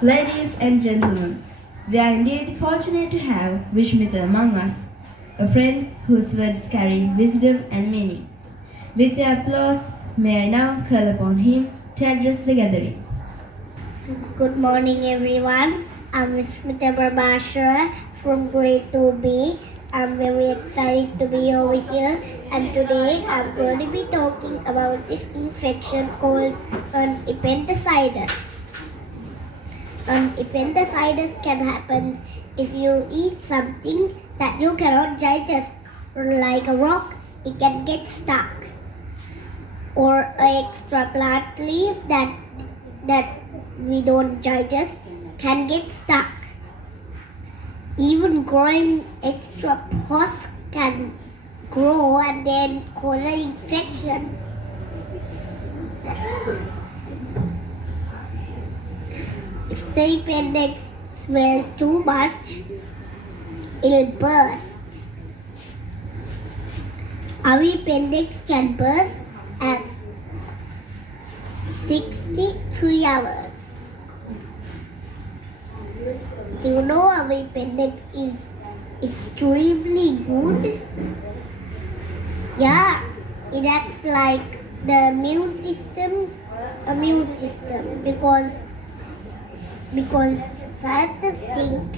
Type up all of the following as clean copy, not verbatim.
Ladies and gentlemen, we are indeed fortunate to have Vishmitha among us, a friend whose words carry wisdom and meaning. With your applause, may I now call upon him to address the gathering. Good morning, everyone. I'm Vishmitha Prabhashwara from grade 2B. I'm very excited to be over here, and today I'm going to be talking about this infection called an appendicitis. An appendicitis can happen if you eat something that you cannot digest, like a rock. It can get stuck, or an extra plant leaf that we don't digest can get stuck. Even growing extra pus can grow and then cause an infection. If the appendix swells too much, it'll burst. Our appendix can burst at 63 hours. Do you know our appendix is extremely good? Yeah, it acts like the immune system because scientists think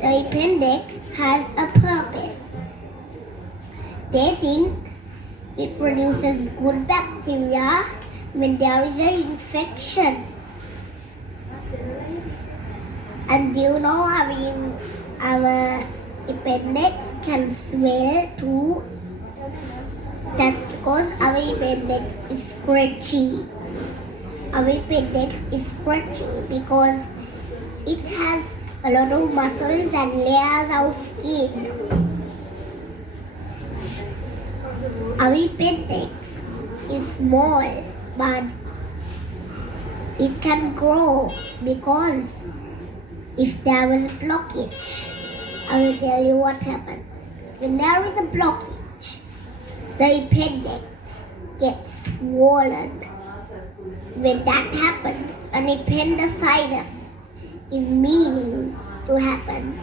the appendix has a purpose. They think it produces good bacteria when there is an infection. And do you know our appendix can swell too? That's because our appendix is scratchy. Our appendix is scratchy because it has a lot of muscles and layers of skin. Our appendix is small, but it can grow because if there was a blockage, I will tell you what happens. When there is a blockage, the appendix gets swollen. When that happens, an appendicitis is meaning to happen.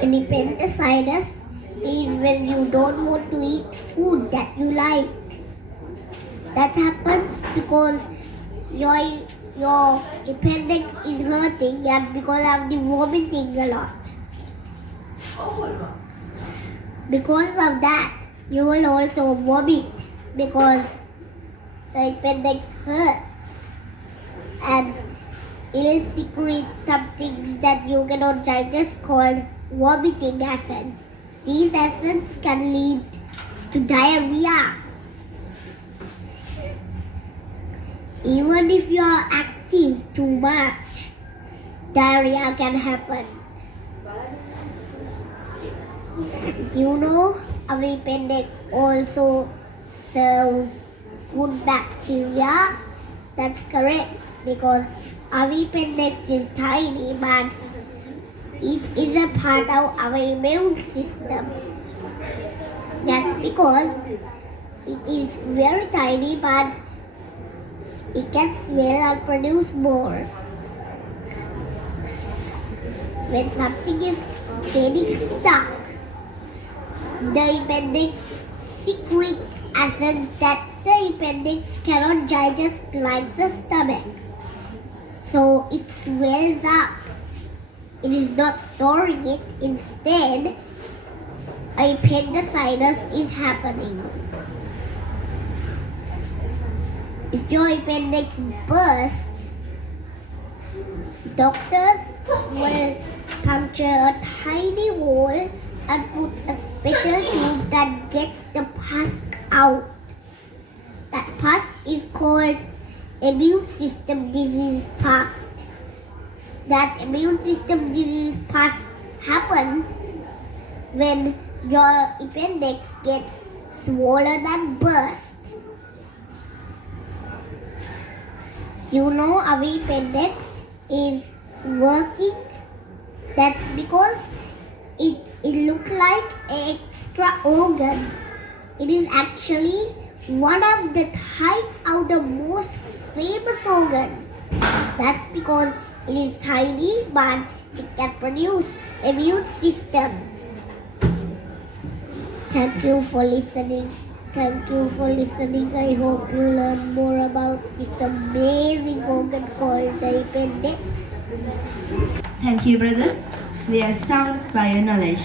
An appendicitis is when you don't want to eat food that you like. That happens because your appendix is hurting and because of the vomiting a lot. Because of that, you will also vomit because the appendix hurts and it will secrete something that you cannot digest called vomiting acids. These acids can lead to diarrhea. Even if you are active too much, diarrhea can happen. Do you know our appendix also serves good bacteria? That's correct, because our appendix is tiny, but it is a part of our immune system. That's because it is very tiny, but it can swell and produce more. When something is getting stuck, the appendix secretes acids that the appendix cannot digest like the stomach. So it swells up. It is not storing it. Instead, appendicitis is happening. If your appendix bursts, doctors will puncture a tiny hole and put a special tube that gets the pus out. That pus is called immune system disease pus. That immune system disease pus happens when your appendix gets swollen and burst. You know our appendix is working. That's because it looks like an extra organ. It is actually one of the type of the most famous organs. That's because it is tiny, but it can produce immune systems. Thank you for listening. Thank you for listening. I hope you learn more about this amazing organ called the appendix. Thank you, brother. We are stunned by your knowledge.